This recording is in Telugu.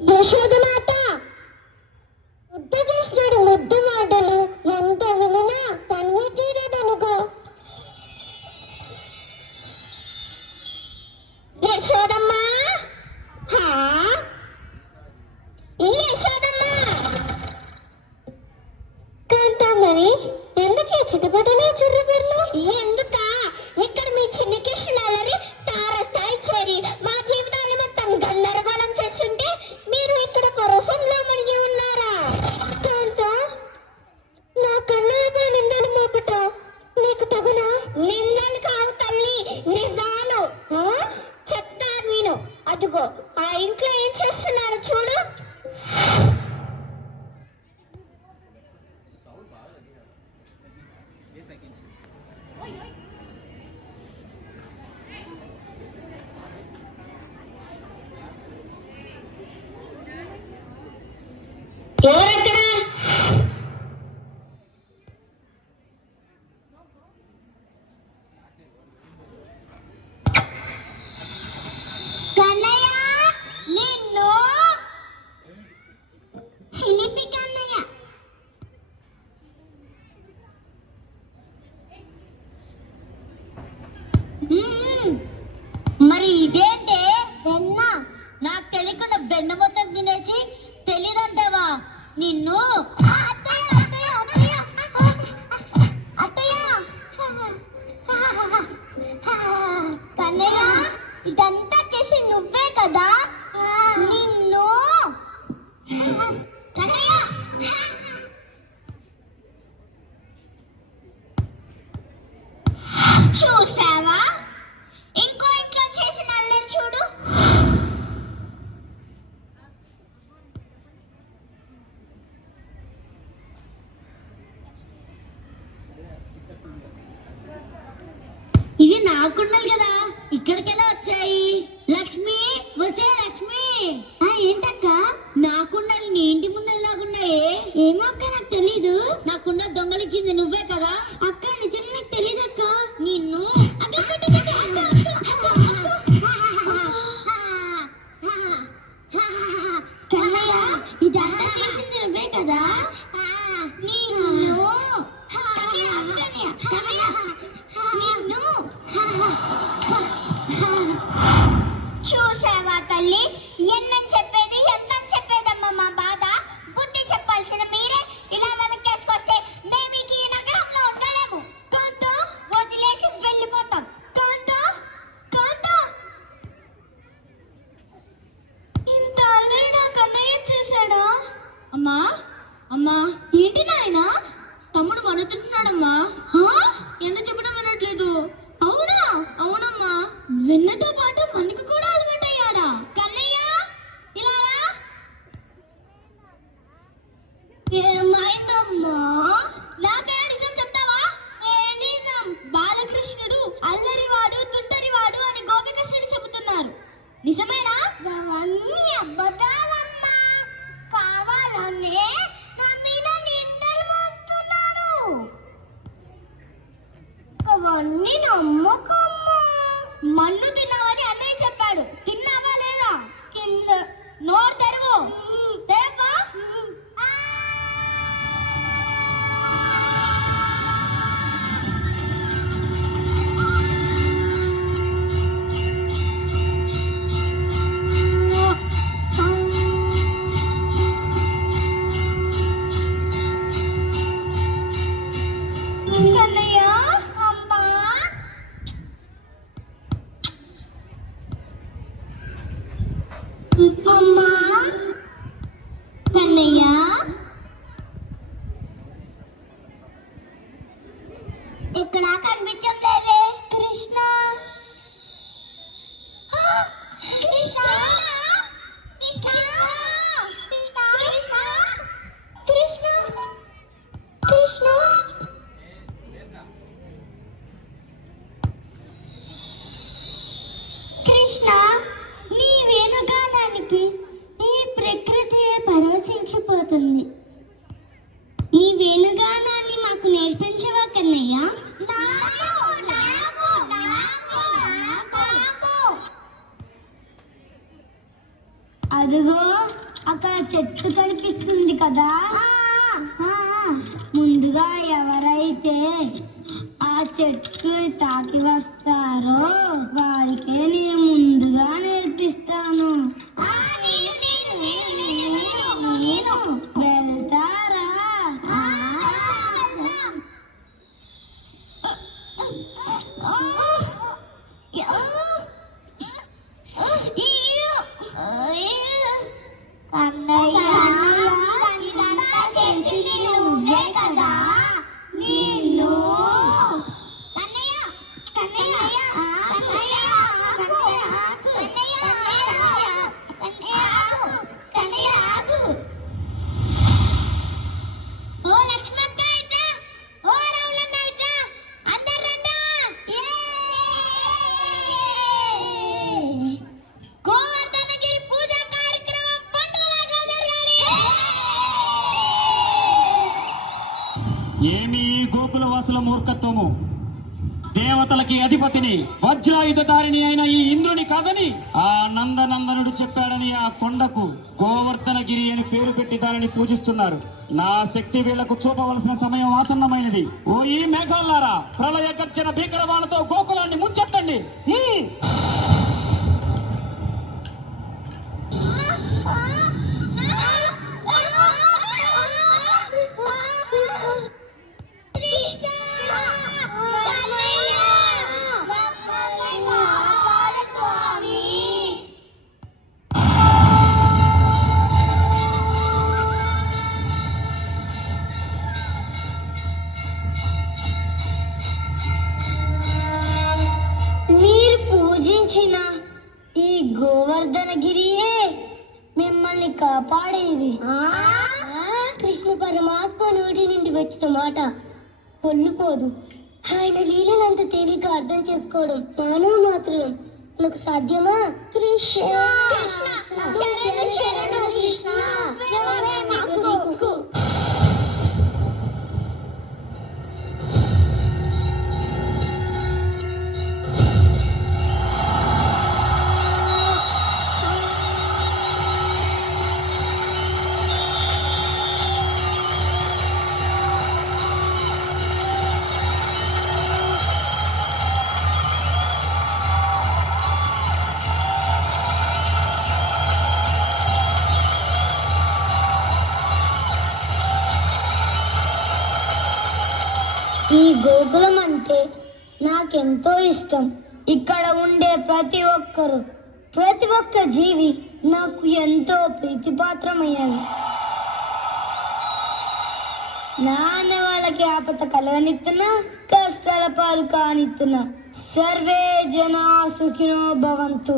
యశోదమాత ముద్దుకృష్ణుడు ముద్దు మాటలు ఎంత వినినా తన్వి తీరదనుకో. యశోదమ్మా, యశోదమ్మా కాంతామణి, ఎందుకే చిటపటలే చుర్రబెర్లు? ఎందుక ఇక్కడ మీ చిన్న కృష్ణాలని తారస్థాయి చేరి మా జీవితాన్ని మొత్తం గందరగోళం చేస్తుంటే మీరు ఇక్కడ పరసంలో మునిగి ఉన్నారా? కాంత, నా కన్నయ్యపై నిందను మోపుతా నీకు తగునా? నిందను కావు తల్లి, నిజాలు చెప్తాను నేను. అదిగో ఆ ఇంట్లో ఏం చేస్తున్నారు చూడు. ఎవరక్కడ? కన్నయ్య, నిన్ను చిలిపి కన్నయ్య. మరి ఇదేంటే వెన్న? నాకు తెలియకుండా వెన్న మొత్తం తినేసి తెలీదంటావా నిన్ను? కన్నయ్య, ఇదంతా చేసి నువ్వే కదా? నిన్ను చూసావా? ఇంకో ఇంట్లో చేసిన అల్లరి చూడు. ఇవి నాకుండాలి కదా, ఇక్కడికెలా వచ్చాయి? లక్ష్మి, వసే లక్ష్మి. ఏంటక్క? నాకుండాలి నీ ఇంటి ముందు ఎలాగున్నాయే? ఏమో అక్క, నాకు తెలీదు. నాకుండా దొంగలిచ్చింది నువ్వే కదా? అక్క నిజంగా నాకు తెలీదు అక్క. నిన్ను కన్నయ్య, ఇదంతా చేసింది నువ్వే కదా? చూసావా తల్లి, ఎన్నని చెప్పేది ఎంతని చెప్పేదమ్మా మా బాధ. బుద్ధి చెప్పాల్సిన మీరే ఇలా వెనకేసుకొస్తే మేము ఈ నగరంలో ఉండలేము. కాంత, వదిలేసి వెళ్ళిపోతాం. కాంత, కాంత, ఇంత అల్లరి నా కన్నయ్య చేశాడా? అమ్మా, అమ్మా, ఏంటి నాయనా? తమ్ముడు మనతున్నాడమ్మా. ఎందుకు చెప్పడం వినట్లేదు? అవునా? అవునమ్మా, వెన్నతో పాటు మనకు కూడా అలవాటయ్యాడా? కన్నయ్య, ఇలా రా. ఏమైందమ్మా? నాకైనా నిజం చెప్తావా? నిజం. బాలకృష్ణుడు అల్లరివాడు, తుంటరివాడు అని గోపికృష్ణుడు చెబుతున్నారు. నిజమేనా? అవన్నీ అబద్ధాలమ్మా. కావాలనే నా మీద నిందలు మోస్తున్నారు. అవన్నీ నమ్మకమ్మా. మన్ను తిన్నావని అన్నయ్య చెప్పాడు. తిన్నావా లేదా? నోరు తెరువు. తెరవా? కన్నయ్య, అమ్మా. అమ్మా, కన్నయ్య, ఇక్కడ కనిపించట్లేదే. కృష్ణ, కృష్ణ, కృష్ణ, కృష్ణ, కృష్ణ, కృష్ణ. కృష్ణ, నీ వేణుగానానికి ఈ ప్రకృతియే పరవశించిపోతుంది. నీ వేణుగానాన్ని మాకు నేర్పించవా కన్నయ్య? అదిగో చెట్టు కనిపిస్తుంది కదా, ముందుగా ఎవరైతే ఆ చెట్లు తాకి వస్తారో వారికే నేను ముందుగా నేర్పిస్తాను. వెళ్తారా? ఏమి ఈ గోకుల వాసుల మూర్ఖత్వము! దేవతలకి అధిపతిని వజ్రాయుధారిణి అయిన ఈ ఇంద్రుని కాదని ఆ నందనందనుడు చెప్పాడని ఆ కొండకు గోవర్ధనగిరి అని పేరు పెట్టి దానిని పూజిస్తున్నారు. నా శక్తి వీళ్లకు చూపవలసిన సమయం ఆసన్నమైనది. ఓ ఈ మేఘాలారా, ప్రళయ గర్జన భీకరవాణతో గోకులాన్ని ముంచెత్తండి. మీరు పూజించిన ఈ గోవర్ధనగిరియే మిమ్మల్ని కాపాడేది. కృష్ణ పరమాత్మ నోటి నుండి వచ్చిన మాట పొల్లిపోదు. ఆయన లీలలంత తేలిక అర్థం చేసుకోవడం మానవ మాత్రం నాకు సాధ్యమా? కృష్ణ శరణు శరణు కృష్ణ. ఈ గోకులం అంటే నాకెంతో ఇష్టం. ఇక్కడ ఉండే ప్రతి ఒక్క జీవి నాకు ఎంతో ప్రీతిపాత్రమైనవి. నాన్న వాళ్ళకి ఆపద కలగనిస్తున్నా, కష్టాల పాలు కానిస్తున్నా. సర్వే జనా సుఖినో భవంతు.